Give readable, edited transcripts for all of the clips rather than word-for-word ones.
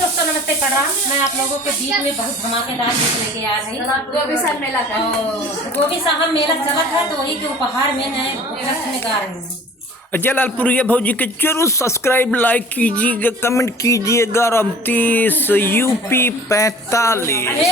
दोस्तों नमस्ते प्रणाम। मैं आप लोगों के बीच में बहुत धमाकेदार गीत लेके आ रही गोभी साहब मेला का गोभी साहब मेला चला था तो वही के उपहार में मैं उपलक्ष्य में गा रही हूँ। जलालपुरिया भौजी के जरूर सब्सक्राइब लाइक कीजिएगा कमेंट कीजिएगा। 29 यूपी 45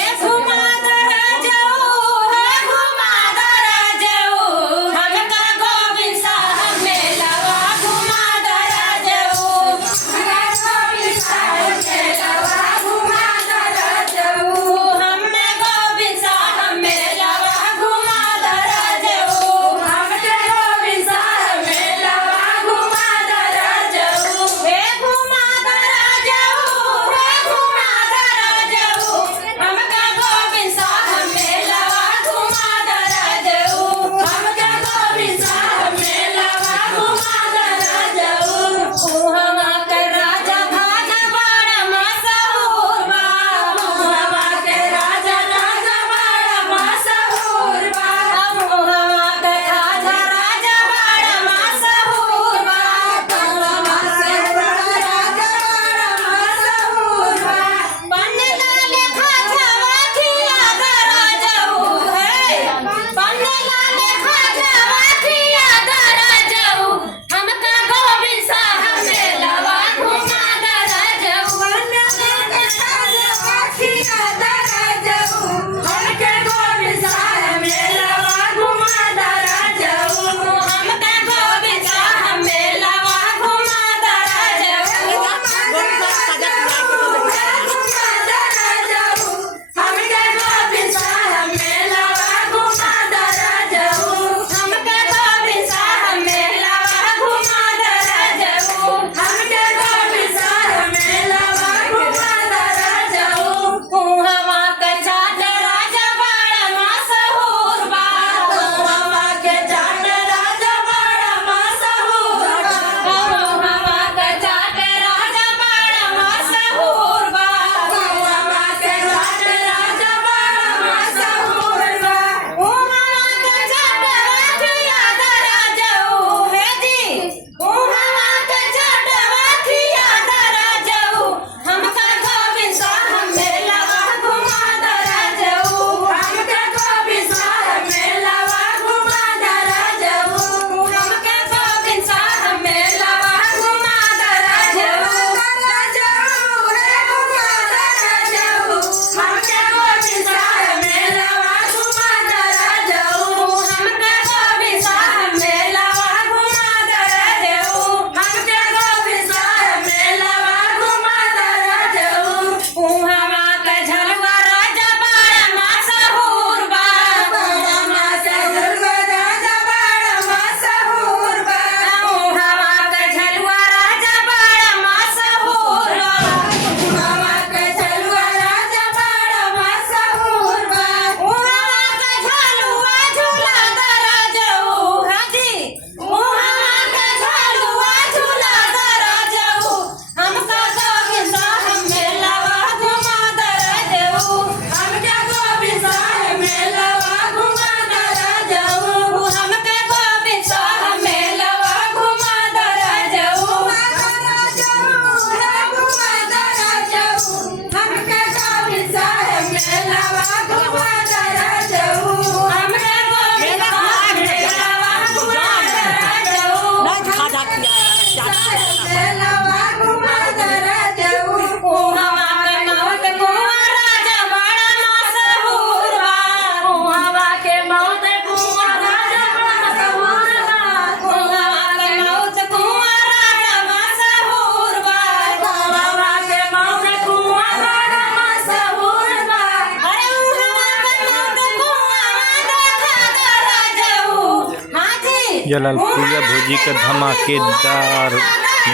जलालपुरिया भौजी का धमाकेदार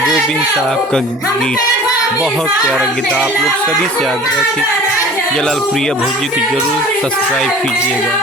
गोविंद साहब का गीत बहुत प्यारा गीत। आप लोग सभी से आग्रह कि जलालपुरिया भौजी की जरूर सब्सक्राइब कीजिएगा।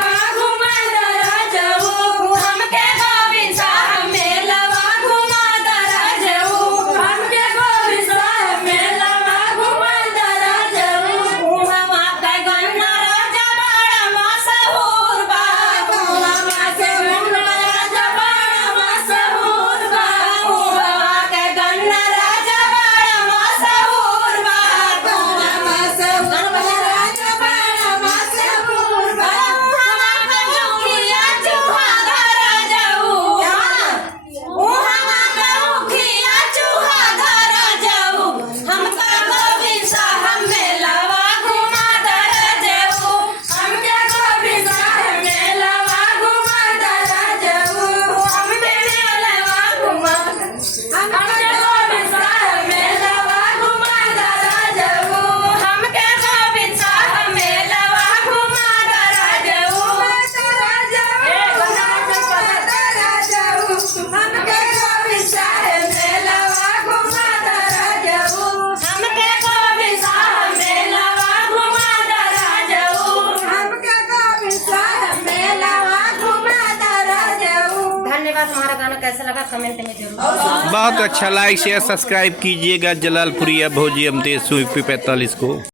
कैसा लगा कमेंट में जरूर। बहुत अच्छा, लाइक शेयर सब्सक्राइब कीजिएगा जलालपुरिया भोजी अमदेश यूपी 45 को।